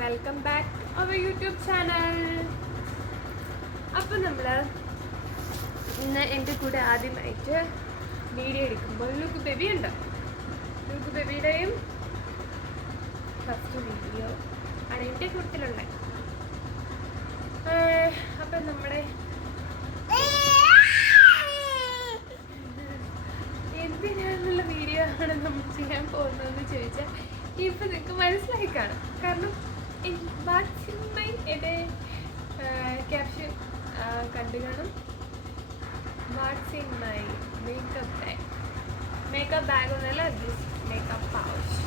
Welcome back our YouTube channel. അപ്പം നമ്മൾ ഇന്ന് എൻ്റെ കൂടെ ആദ്യമായിട്ട് വീഡിയോ എടുക്കുമ്പോൾ ലുക്ക് ബേബി ഉണ്ട്. ലുക്ക് ബേബിയുടെയും ഫസ്റ്റ് വീഡിയോ ആണ് എൻ്റെ കൂട്ടത്തിലുള്ളത്. അപ്പം നമ്മുടെ എന്തിനാണെന്നുള്ള വീഡിയോ ആണ് നമ്മൾ ചെയ്യാൻ പോകുന്നതെന്ന് ചോദിച്ചാൽ ഇപ്പം നിങ്ങൾക്ക് മനസ്സിലായി കാണും. കാരണം എൻ്റെ ക്യാപ്ഷൻ കണ്ടു കാണും. What's in my makeup bag ഒന്നല്ല, ദിസ് മേക്കപ്പ് പൗച്ച്.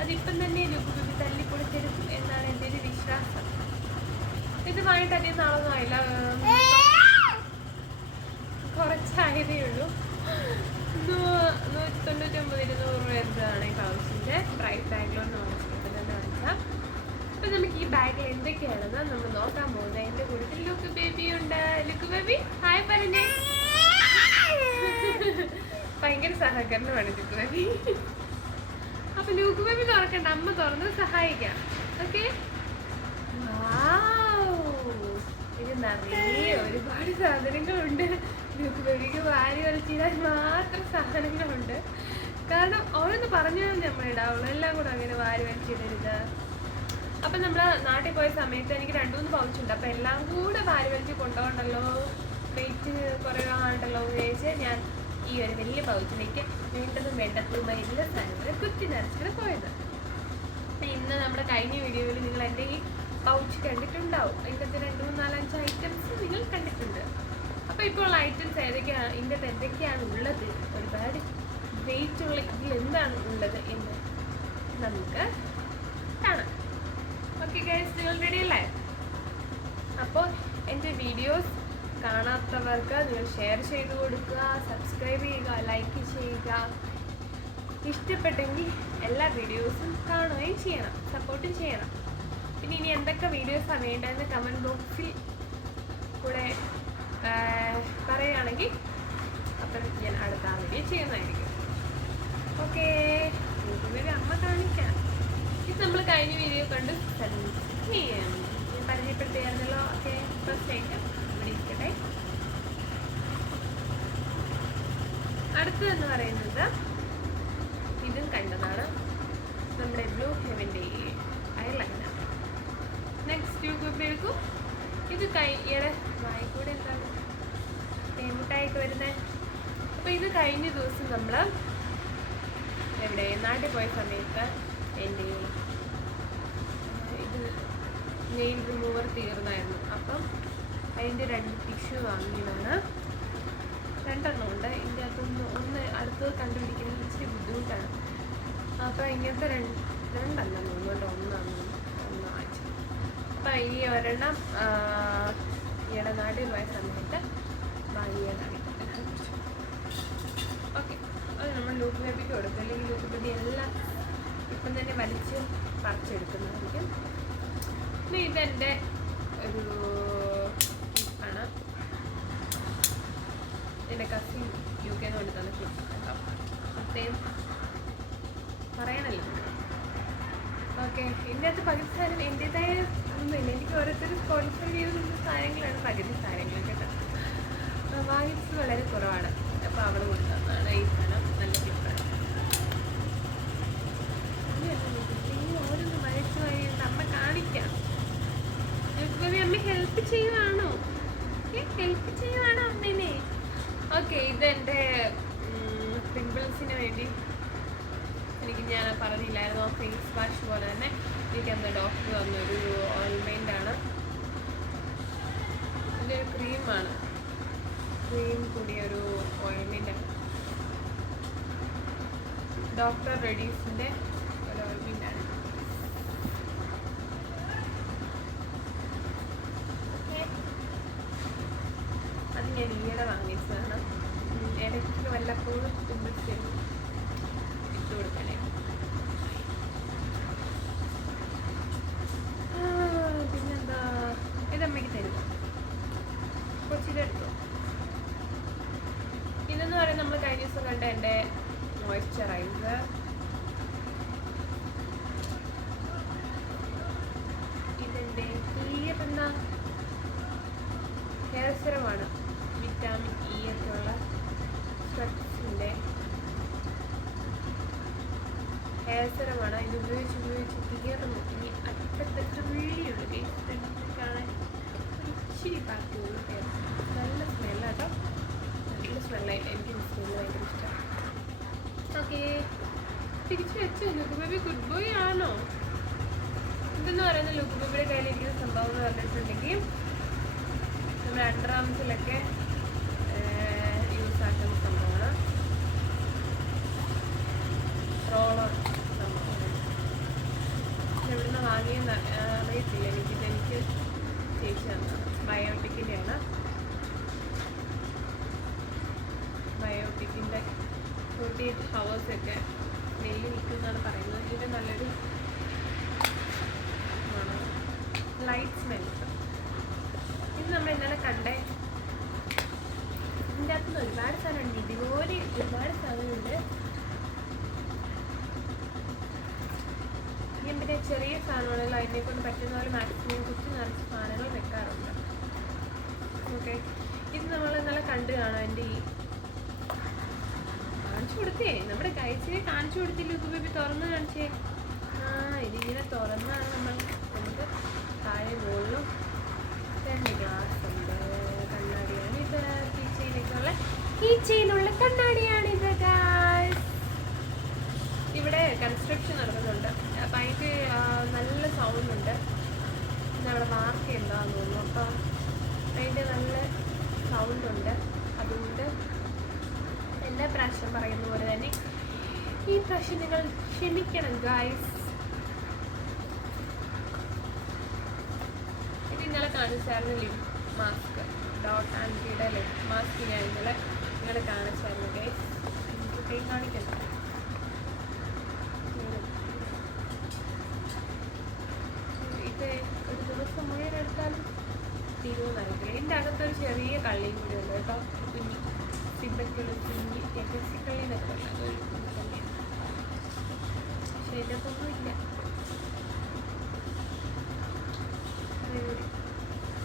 അതിപ്പം തന്നെ ലുക്ക് ബേബി തല്ലിപ്പൊളിച്ചെടുക്കും എന്നാണ് എൻ്റെ ഒരു വിശ്വാസം. ഇത് വാങ്ങിയിട്ട് അധികം നാളൊന്നും ആയില്ല, കുറച്ചായതേ ഉള്ളൂ. 199-200 എന്താണ് ഈ പൗച്ചിൻ്റെ പ്രൈസ്. ബാംഗ്ലൂർ നോക്കിയിട്ട് വാങ്ങിച്ചാൽ. അപ്പം നമുക്ക് ഈ ബാഗിൽ എന്തൊക്കെയാണെന്ന് നമ്മൾ നോക്കാൻ പോകുന്നത്. എൻ്റെ കൂട്ടത്തിൽ ലുക്ക് ബേബി ഉണ്ട്. ലുക്ക് ബേബി ഹായ് പറഞ്ഞേ. ഭയങ്കര സഹകരണമാണ് ലുക്ക് ബേബി. അപ്പം ലുക്ക് ബേബി തുറക്കണ്ട, അമ്മ തുറന്ന് സഹായിക്കാം. ഓക്കെ. ഇത് നിറയെ ഒരുപാട് സാധനങ്ങളുണ്ട്. ലുക്ക് ബേബിക്ക് വാരി വലിച്ചിടാൻ മാത്രം സാധനങ്ങളുണ്ട്. കാരണം ഓരോന്ന് പറഞ്ഞു നമ്മൾ ഇടാവുള്ളൂ, എല്ലാം കൂടെ അങ്ങനെ വാരി വലിച്ചിടരുത്. അപ്പം നമ്മൾ നാട്ടിൽ പോയ സമയത്ത് എനിക്ക് 2-3 പൗച്ചുണ്ട്. അപ്പം എല്ലാം കൂടെ വാരി വലിച്ച് കൊണ്ടുപോകണ്ടല്ലോ, വെയിറ്റ് കുറവാണ്ടല്ലോ എന്ന് വിചാരിച്ച് ഞാൻ ഈ ഒരു വലിയ പൗച്ചിലേക്ക് വേണ്ടതും വേണ്ടതുമായ എല്ലാ സാധനങ്ങളും കുത്തി നിറച്ചിട്ട് പോയത്. ഇന്ന് നമ്മുടെ കഴിഞ്ഞ വീഡിയോയിൽ നിങ്ങൾ എൻ്റെ ഈ പൗച്ച് കണ്ടിട്ടുണ്ടാവും. അതിൻ്റെ 2-3-4-5 ഐറ്റംസ് നിങ്ങൾ കണ്ടിട്ടുണ്ട്. അപ്പോൾ ഇപ്പോൾ ഉള്ള ഐറ്റംസ് ഏതൊക്കെയാണ്, ഇതിൻ്റെ എന്തൊക്കെയാണ് ഉള്ളത്, ഒരുപാട് വെയിറ്റ് ഉള്ള ഇതിൽ എന്താണ് ഉള്ളത് എന്ന് നമുക്ക് കാണാം. ഓക്കെ ഗൈസ്, നിങ്ങൾ റെഡി അല്ലേ? അപ്പോൾ എൻ്റെ വീഡിയോസ് കാണാത്തവർക്ക് നിങ്ങൾ ഷെയർ ചെയ്ത് കൊടുക്കുക, സബ്സ്ക്രൈബ് ചെയ്യുക, ലൈക്ക് ചെയ്യുക. ഇഷ്ടപ്പെട്ടെങ്കിൽ എല്ലാ വീഡിയോസും കാണുകയും ചെയ്യണം, സപ്പോർട്ടും ചെയ്യണം. പിന്നെ ഇനി എന്തൊക്കെ വീഡിയോസാണ് വേണ്ടതെന്ന് കമൻറ്റ് ബോക്സിൽ കൂടെ പറയുകയാണെങ്കിൽ അപ്പം ഞാൻ അടുത്ത വീഡിയോ ചെയ്യുന്നതായിരിക്കും. ഓക്കേ, യൂട്യൂബിൽ അമ്മ കാണിക്കാം. ഇത് നമ്മൾ കഴിഞ്ഞ വീഡിയോ കണ്ട് ഞാൻ പരിചയപ്പെടുത്തിയായിരുന്നല്ലോ. ഓക്കെ, ഫസ്റ്റ് ഐറ്റം ഇവിടെ ഇരിക്കട്ടെ. അടുത്തതെന്ന് പറയുന്നത് ഇതും കണ്ടതാണ്, നമ്മുടെ ബ്ലൂ ഹെവൻ്റെ ഐലൈനർ. നെക്സ്റ്റ് ട്യൂബിലേക്കും ഇത് ഈയിടെ വായിക്കൂടെ എന്താണ് തേമുട്ടായിട്ട് വരുന്നത്. അപ്പോൾ ഇത് കഴിഞ്ഞ ദിവസം നമ്മൾ എവിടെ നാട്ടിൽ പോയ സമയത്ത് എൻ്റെ ഇത് നെയിൽ റിമൂവർ തീർന്നായിരുന്നു. അപ്പം അതിൻ്റെ 2 ടിഷ്യൂ വാങ്ങിയതാണ്. 2 ഉണ്ട്. ഇതിൻ്റെ അകത്തൊന്ന് ഒന്ന് അടുത്തത് കണ്ടുപിടിക്കുന്നത് ഇച്ചിരി ബുദ്ധിമുട്ടാണ്. അപ്പോൾ ഇങ്ങനത്തെ 2 തോന്നുന്നു കേട്ടോ, ഒന്ന് വാങ്ങിച്ചു. അപ്പം ഈ ഒരെണ്ണം ഈയിടെ നാട്ടിൽ പോയ സമയത്ത് വാങ്ങിയതാണ്. ഓക്കെ, അത് നമ്മൾ ലൂക്ക് ബേബിക്ക് കൊടുക്കും, അല്ലെങ്കിൽ ലൂക്ക് ബേബി എല്ലാം ഇപ്പം തന്നെ വലിച്ച് പറിച്ചെടുക്കുന്നതായിരിക്കും. പിന്നെ ഇതെൻ്റെ ഒരു ക്ലിപ്പാണ്, എൻ്റെ കസിൻ UK കൊടുത്താണ് ക്ലിപ്പ് കേട്ടോ. പ്രത്യേകം പറയണല്ലോ. ഓക്കെ, ഇതിൻ്റെ അകത്ത് പകുതി സാധനം എൻ്റേതായ ഒന്നുമില്ല, എനിക്ക് ഓരോരുത്തർ സ്പോൺസർ ചെയ്ത് സാധനങ്ങളാണ് പകുതി സാധനങ്ങൾ കേട്ടോ. വാങ്ങിച്ചത് വളരെ കുറവാണ്. അപ്പോൾ അവൾ കൊടുത്തതാണ് ഈ സാധനം. നല്ല ക്ലിപ്പാണ്. ഓരോന്ന് വരച്ചു വാങ്ങിയിട്ട് അമ്മ കാണിക്കാം. അമ്മ ഹെൽപ്പ് ചെയ്യുവാണോ? ഹെൽപ്പ് ചെയ്യുവാണോ അമ്മേനെ? ഓക്കെ, ഇതെൻ്റെ പിമ്പിൾസിന് വേണ്ടി എനിക്ക് ഞാൻ പറഞ്ഞില്ലായിരുന്നു, ഫേസ് വാഷ് പോലെ തന്നെ എനിക്കന്ന് ഡോക്ടർ തന്നൊരു ഓയിൽമെൻ്റാണ്. ഇതിൻ്റെ ഒരു ക്രീമാണ്, ക്രീം കൂടിയൊരു ഓയിൽമെൻ്റാണ്. ഡോക്ടർ റെഡീസിൻ്റെ ഒരു ഓയിൽമെൻ്റാണ്. അത് ഞാൻ ഈയിടെ വാങ്ങിച്ചതാണ്. ഇടയ്ക്ക് വല്ലപ്പോഴും പിമ്പിൾസ് ഇട്ട് കൊടുക്കണേ. പിന്നെന്താ, ഇതമ്മയ്ക്ക് തരുമോ? കൊച്ചിയിലെടുത്തോ? ഇതെന്ന് പറയുന്നത് നമ്മൾ കഴിഞ്ഞ ദിവസം കണ്ട എൻ്റെ മോയ്സ്ചറൈസർ. സെറമാണ്, വിറ്റാമിൻ ഇ ഒക്കെ ഉള്ള സ്ട്രെസ്സിൻ്റെ ഹെയർ സെറമാണ്. ഇത് ഉപയോഗിച്ച് തീർന്നു. ഇനി അറ്റത്തെ തുള്ളിയുള്ളൂ കാണാൻ ഇച്ചിരി പാറ്റുള്ളൂ. നല്ല സ്മെല്ലാട്ടോ, നല്ല സ്മെല്ലായിട്ട് എനിക്ക് സ്മെല്ല് ഭയങ്കര ഇഷ്ടമാണ്. ഓക്കെ, തിരിച്ചു വെച്ചു. ലുക്ക് ബേബി ഗുഡ് ബോയ് ആണോ? ഇതെന്ന് പറയുന്ന ലുക്ക് ബേബിയുടെ കയ്യിലിരിക്കുന്ന സംഭവം എന്ന് പറഞ്ഞിട്ടുണ്ടെങ്കിൽ നമ്മുടെ അണ്ടർ ആംസിലൊക്കെ യൂസ് ആക്കുന്ന സംഭവമാണ്. റോളർ സംഭവമാണ്. എവിടുന്ന് വാങ്ങിയെന്ന് അറിയത്തില്ല എനിക്ക് ചേച്ചി തന്നതാണ്. ബയോട്ടിക്കിൻ്റെയാണ്. ബയോട്ടിക്കിൻ്റെ 48 hours ഒക്കെ വെയിൽ നിൽക്കുന്നതാണ് പറയുന്നത്. ഇതിൻ്റെ നല്ലൊരു ലൈറ്റ് സ്മെൽ. ഇത് നമ്മൾ ഇന്നലെ കണ്ടേ. ഇതിൻ്റെ അകത്തുനിന്ന് ഒരുപാട് സാധനമുണ്ട്. ഇതുപോലെ ഒരുപാട് സാധനമുണ്ട്. ഞാൻ പിന്നെ ചെറിയ സാധനങ്ങളെല്ലാം അതിനെ കൊണ്ട് പറ്റുന്ന പോലെ മാക്സിമം കുത്തി നിറച്ച് സാധനങ്ങൾ വെക്കാറുണ്ട്. ഓക്കെ, ഇത് നമ്മൾ ഇന്നലെ കണ്ടു കാണാം. എൻ്റെ ഈ കാണിച്ചു കൊടുത്തേ, നമ്മുടെ ഗൈസിനെ കാണിച്ചു കൊടുത്തില്ല. ലുക്ക് ബേബി തുറന്ന് കാണിച്ചേ. ഇതിങ്ങനെ തുറന്നാണ് നമുക്ക് താഴെ മുകളിലും 2 ഗ്ലാസ് ഉണ്ട്. കണ്ണാടിയാണിത്. കീച്ചയിലുള്ള കണ്ണാടിയാണിത് ഗൈസ്. ഇവിടെ കൺസ്ട്രക്ഷൻ നടക്കുന്നുണ്ട്. അപ്പം അതിൻ്റെ നല്ല സൗണ്ട് ഉണ്ട്. അവിടെ മാർക്ക് എന്താണെന്ന് തോന്നുന്നു. അപ്പം അതിൻ്റെ നല്ല സൗണ്ട് ഉണ്ട്. അതുകൊണ്ട് എല്ലാ പ്രാവശ്യം പറയുന്ന പോലെ തന്നെ ഈ പ്രാവശ്യം നിങ്ങൾ ക്ഷമിക്കണം ഗൈസ്. ഇത് ഇന്നലെ കാണിച്ചായിരുന്നു ലിപ് മാസ്ക്. ഡോട്ട് ആൻറ്റിയുടെ ലിപ് മാസ്ക് ഞാൻ ഇന്നലെ നിങ്ങൾ കാണിച്ചായിരുന്നു ഗൈസ്. കുട്ടിയെ കാണിക്കണം. ഇത് ഒരു ദിവസം മുഴുവൻ എടുത്താലും തീരുമെന്നായിരിക്കില്ല. ഇതിൻ്റെ അകത്തൊരു ചെറിയ കള്ളിയും കൂടി ഉണ്ട് കേട്ടോ. കുഞ്ഞി സിബക്കുള്ള കുഞ്ഞി ടെക്സിക്കള്ളി എന്നൊക്കെ പറയാം. അതൊരു കുഞ്ഞി കള്ളിയാണ്. പക്ഷെ ഇതിനകത്തൊന്നും ഇല്ല.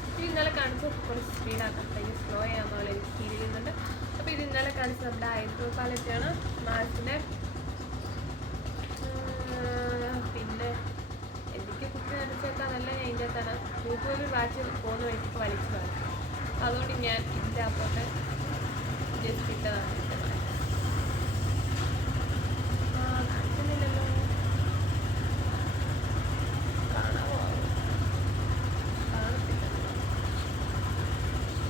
ഇത് ഇന്നലെ കാണിച്ച് കുറച്ച് സ്പീഡാക്കാം. ഭയങ്കര സ്ലോ ചെയ്യാൻ പോലെ എനിക്ക് ഫീൽ ചെയ്യുന്നുണ്ട്. അപ്പോൾ ഇത് ഇന്നലെ കാണിച്ച് നമ്മുടെ ഐബ്രോ പാലറ്റാണ് മാർസിൻ്റെ. പിന്നെ എനിക്ക് കുത്തി നനച്ചേക്കാൻ നല്ല ഞാൻ ഇതിൻ്റെ അകത്താണ് യൂട്യൂബിൽ വാച്ച് പോകുന്ന വഴിക്ക് വലിച്ചതാണ്. അതുകൊണ്ട് ഞാൻ ഇതിൻ്റെ അപ്പോട്ട് ജസ്റ്റ് ഇട്ടതാണ്. കാണിക്കുന്നില്ലല്ലോ, കാണാമോ? കാണത്തില്ല.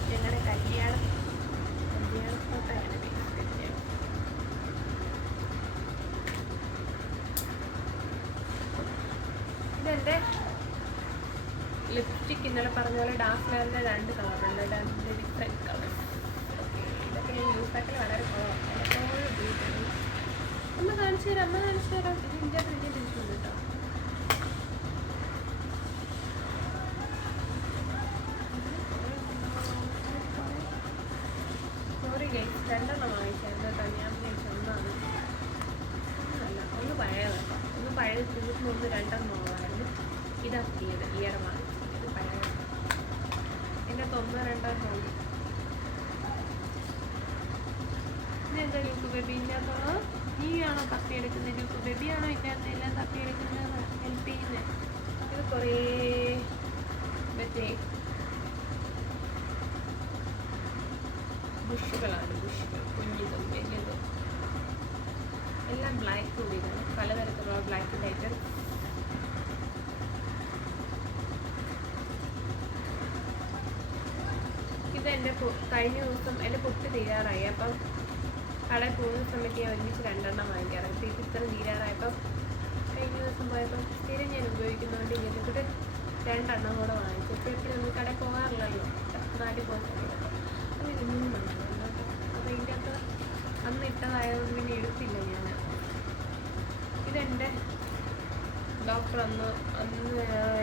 ഞങ്ങളുടെ കല്യാണത്തോട്ടാണ് ഇതെൻ്റെ ലിപ്സ്റ്റിക്. ഇന്നലെ പറഞ്ഞ പോലെ ഡാർക്ക് ലെയറിൻ്റെ 2 കളറുണ്ട്. 2 ഡിഫറെൻറ്റ് കളേഴ്സ്. ഇതൊക്കെ ഞാൻ യൂസ് ആക്കൽ വളരെ കുറവാണ്. എപ്പോഴും ഉപയോഗിക്കുന്നത്. അമ്മ കാണിച്ചു തരാം. ഇത് ഇന്ത്യ പ്രിൻ്റ് തിരിച്ചുണ്ട് കേട്ടോ. സോറി ഗൈസ്, 2 വാങ്ങിച്ചായിരുന്നു കേട്ടോ. ഞാൻ ഒന്നാണ്. അല്ല, ഒന്ന് പഴയത് കേട്ടോ. ഒന്ന് പഴയത് തീർന്നു. 2 വാങ്ങാമായിരുന്നു. ഇതാണ് പുതിയത്. ഈയിടെ വാങ്ങിച്ചത്. ഇത് പഴയത്. എൻ്റെ 1-2 ഉണ്ട്. ഇതെന്താ ലുക്ക് ബേബി? ഇതിനകത്തുള്ള നീയാണോ തപ്പിയെടുക്കുന്നത്? ലുക്ക് ബേബിയാണോ ഇതിനകത്ത് എല്ലാം തപ്പിയെടുക്കുന്നത്? ഹെൽപ്പ് ചെയ്യുന്നത്. ഇത് കുറേ മറ്റേ ബുഷുകളാണ്. ബുഷുകൾ കുഞ്ഞിതും വലിയതും എല്ലാം ബ്ലാക്ക് കൂടിയതാണ്. പലതരത്തിലുള്ള ബ്ലാക്ക് ഐറ്റം. ഇതെൻ്റെ കഴിഞ്ഞ ദിവസം എൻ്റെ പൊട്ട് തീരാറായി. അപ്പം കടയിൽ പോകുന്ന സമയത്ത് ഞാൻ ഒരുമിച്ച് 2 വാങ്ങിക്കാറ്. ഇത് ഇത്ര തീരാറായപ്പം കഴിഞ്ഞ ദിവസം പോയപ്പം സ്ഥിരം ഞാൻ ഉപയോഗിക്കുന്നതുകൊണ്ട് ഇങ്ങനത്തെ കൂടെ 2 കൂടെ വാങ്ങിച്ചു. ഇപ്പോഴെപ്പോഴും നമ്മൾ കടയിൽ പോകാറില്ലല്ലോ നാട്ടിൽ പോകുന്ന സമയത്ത്. അപ്പോൾ ഇത് 3 കേട്ടോ. അപ്പോൾ ഇതിൻ്റെ അകത്ത് അന്ന് ഇട്ടതായതുകൊണ്ട് പിന്നെ എടുത്തില്ല ഞാൻ. ഇതെൻ്റെ ഡോക്ടർ അന്ന്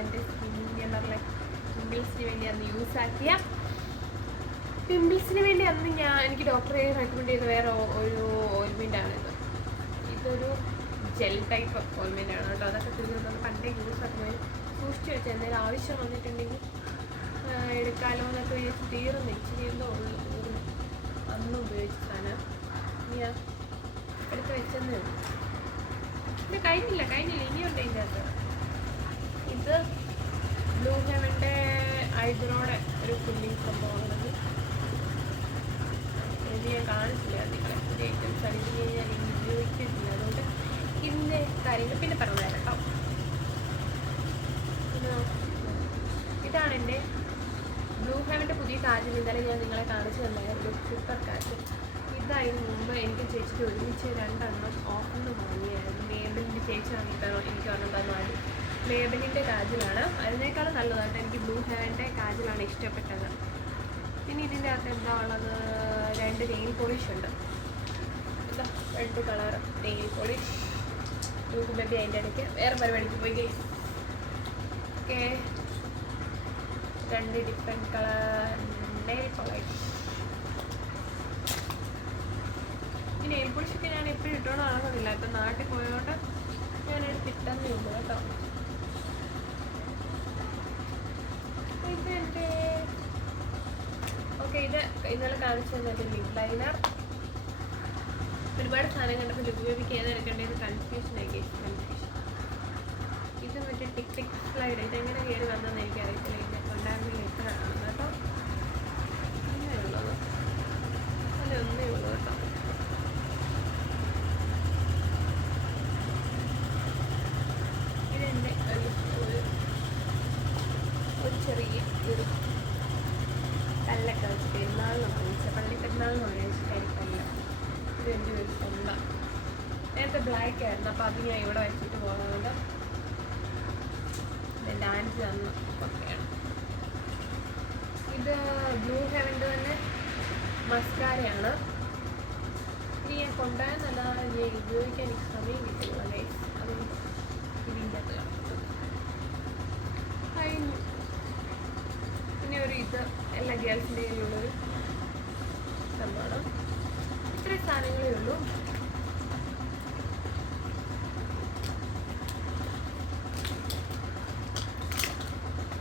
എൻ്റെ സ്കിന്നിലെ പിമ്പിൾസിന് വേണ്ടി അന്ന് യൂസ് ആക്കിയ പിമ്പിൾസിന് വേണ്ടി അന്ന് എനിക്ക് ഡോക്ടറെ റെക്കമെൻഡ് ചെയ്ത വേറെ ഒരു ഓയിൽമെൻറ്റാണിത്. ഇതൊരു ജെൽ ടൈപ്പ് ഓയിൽമെൻറ്റാണ് കേട്ടോ. അതൊക്കെ തീർന്ന് പണ്ടേ യൂസ് ആക്കുന്നത് സൂക്ഷിച്ച് വെച്ചാൽ എന്തെങ്കിലും ആവശ്യം വന്നിട്ടുണ്ടെങ്കിൽ എടുക്കാലോ എന്നൊക്കെ വിചാരിച്ച് തീർന്നു. ഇച്ചിരി എന്തോ ഉള്ളു തീർന്നു. അന്ന് ഉപയോഗിച്ച സാധനം ഇനി എടുത്ത് വെച്ചെന്നേ ഉള്ളൂ. പിന്നെ കഴിഞ്ഞില്ല ഇനിയുണ്ട് ഇതിൻ്റെ അകത്ത്. ഇത് ബ്ലൂ ഹെവൻ്റെ ഐബ്രോയുടെ ഒരു ഫില്ലിങ് സംഭവമാണത്. ഇത് ഞാൻ കാണിച്ചില്ല. അതിൻ്റെ പുതിയ ഐറ്റംസ് ആണ്. ഇത് ഞാൻ ഉപയോഗിച്ചിട്ടില്ല. അതുകൊണ്ട് ഇതിൻ്റെ കാര്യങ്ങൾ പിന്നെ പറഞ്ഞു തരാം കേട്ടോ. ഇതാണ് എൻ്റെ ബ്ലൂ ഹെവൻ്റെ പുതിയ കാജൽ. ഇന്നലെ ഞാൻ നിങ്ങളെ കാണിച്ചു തന്നായിരുന്നു, സൂപ്പർ കാജൽ. ഇതായിരുന്നു മുമ്പ് എനിക്ക് ചേച്ചിക്ക് ഒരുമിച്ച് 2 എണ്ണം ഓഫറിൽ നിന്ന് വാങ്ങിയായിരുന്നു. മേബലിൻ്റെ ചേച്ചി വാങ്ങിയിട്ടാണോ എനിക്ക് ഒരെണ്ണം തന്നാലും മേബലിൻ്റെ കാജലാണ്. അതിനേക്കാളും നല്ലതായിട്ട് എനിക്ക് ബ്ലൂ ഹെവൻ്റെ കാജലാണ് ഇഷ്ടപ്പെട്ടത്. പിന്നെ ഇതിൻ്റെ അകത്ത് എന്താ ഉള്ളത്, 2 നെയിൽ പോളിഷ് ഉണ്ട്. ഇതാ റെഡ് കളർ നെയിൽ പോളിഷ്. നമുക്ക് ബേബി അതിൻ്റെ ഇടയ്ക്ക് വേറെ പരിപാടിക്ക് പോയി guys. Okay, 2 different colour nail polish. ഈ നെയിൽ പോളിഷൊക്കെ ഞാൻ എപ്പോഴും ഇട്ടോണ്ട് നടക്കുന്നില്ല. ഇപ്പം നാട്ടിൽ പോയതുകൊണ്ട് ഞാനെടുത്ത് ഇട്ടെന്നേ ഉള്ളൂ കേട്ടോ. ഇതെൻ്റെ ഓക്കെ. ഇത് ഇന്നലെ കാണിച്ചു തന്നത് ലിപ് ലൈനർ. ഒരുപാട് സാധനം കണ്ടപ്പോൾ ലിപ് ബേബിക്ക് ഏതെടുക്കേണ്ടത് കൺഫ്യൂഷനായി. ഇത് മറ്റേ ടിക് ടിക് സ്ലൈഡ്. ഇതെങ്ങനെ കയറി വന്നതെന്ന് എനിക്കറിയത്തില്ല. ഇതിനെ കൊണ്ടാകുന്ന എത്രയാണ് കേട്ടോ. ഒന്നേ ഉള്ളത് കേട്ടോ. ഇതെൻ്റെ ഒരു ചെറിയ ഒരു കല്ലൊക്കെ വെച്ച് പെരുന്നാളിന് വാങ്ങിച്ച പള്ളിപ്പെരുന്നാളിന് വാങ്ങിച്ച കരിക്കല്ല. ഇത് എൻ്റെ ഒരു സ്വന്തം. നേരത്തെ ബ്ലാക്ക് ആയിരുന്നു. അപ്പോൾ അത് ഞാൻ ഇവിടെ വെച്ചിട്ട് പോകുന്നത് എൻ്റെ ആൻറ്റി തന്ന ഒക്കെയാണ്. ഇത് ബ്ലൂ ഹെവൻ്റെ തന്നെ മസ്കാരയാണ്. ഇനി ഞാൻ കൊണ്ടുപോയെന്നല്ലാതെ ഞാൻ ഉപയോഗിക്കാൻ എനിക്ക് സമയം കിട്ടില്ല ഗൈസ്. അതുകൊണ്ട് ഇതിൻ്റെ അത് കഴിഞ്ഞു. പിന്നെ ഒരു ഇത് എല്ലാ ഗേൾസിൻ്റെ കയ്യിലുള്ളൊരു സംഭവമാണ്. ഇത്രയും സാധനങ്ങളേ ഉള്ളൂ.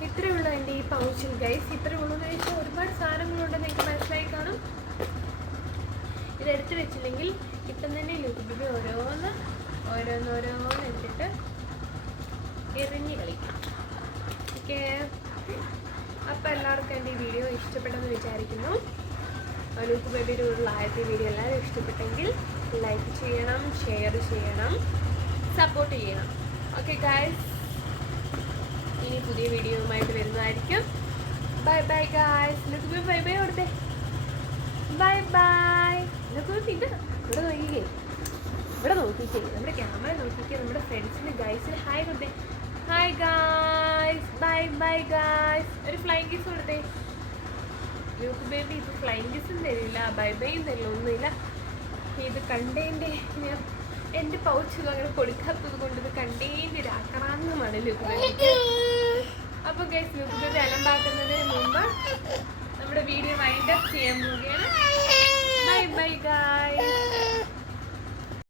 ഇത്രയുള്ള എൻ്റെ ഈ പൗച്ചിൽ ഗൈസ്. ഇത്രയേ ഉള്ളൂ എന്ന് വെച്ചാൽ ഒരുപാട് സാധനങ്ങളുണ്ടെന്ന് എനിക്ക് മനസ്സിലായി കാണും. ഇതെടുത്ത് വെച്ചില്ലെങ്കിൽ ഇപ്പം തന്നെ യൂട്യൂബിൽ ഓരോന്നോരോന്ന് എടുത്തിട്ട് എറിഞ്ഞ് കളിക്കാം. ഓക്കെ, അപ്പോൾ എല്ലാവർക്കും എൻ്റെ ഈ വീഡിയോ ഇഷ്ടപ്പെട്ടെന്ന് വിചാരിക്കുന്നു. ലൂക്ക് ബേബിയുടെ ഉള്ള ആദ്യത്തെ വീഡിയോ എല്ലാവരും ഇഷ്ടപ്പെട്ടെങ്കിൽ ലൈക്ക് ചെയ്യണം, ഷെയർ ചെയ്യണം, സപ്പോർട്ട് ചെയ്യണം. ഓക്കെ ഗൈസ്, ഇനി പുതിയ വീഡിയോയുമായിട്ട് വരുന്നതായിരിക്കും. Bye bye guys. Luke baby bye bye കൊടുത്തേ. Bye bye. ലൂക്ക് ബേബി ഇത് ഇവിടെ നോക്കിക്കേ, നമ്മുടെ ക്യാമറ നോക്കിക്കേ, നമ്മുടെ ഫ്രണ്ട്സിന് ഗൈസിന് ഹായ് കൊടുത്തേ. Hi guys, bye bye guys. ഒരു ഫ്ലൈങ് കിസ് കൊടുത്തേ. ലൂക്ക് ബേബി ഇത് ഫ്ലൈങ് കിസും തരില്ല, ബൈ ബൈയും തരില്ല, ഒന്നുമില്ല. ഇത് കണ്ടേൻ്റെ ഞാൻ എൻ്റെ പൗച്ചിൽ അങ്ങനെ കൊടുക്കാത്തത് കൊണ്ട് ഇത് കണ്ടേൻ്റെ ഒരു ആക്രാന്തമാണ് ലൂക്ക് ബേബിക്ക്. അപ്പോൾ ഗൈസ്, ലൂക്ക് ബേബി അലമ്പാക്കുന്നതിന് മുമ്പ് നമ്മുടെ വീഡിയോ വൈൻഡ് അപ്പ് ചെയ്യാൻ പോവുകയാണ്. By bye guys.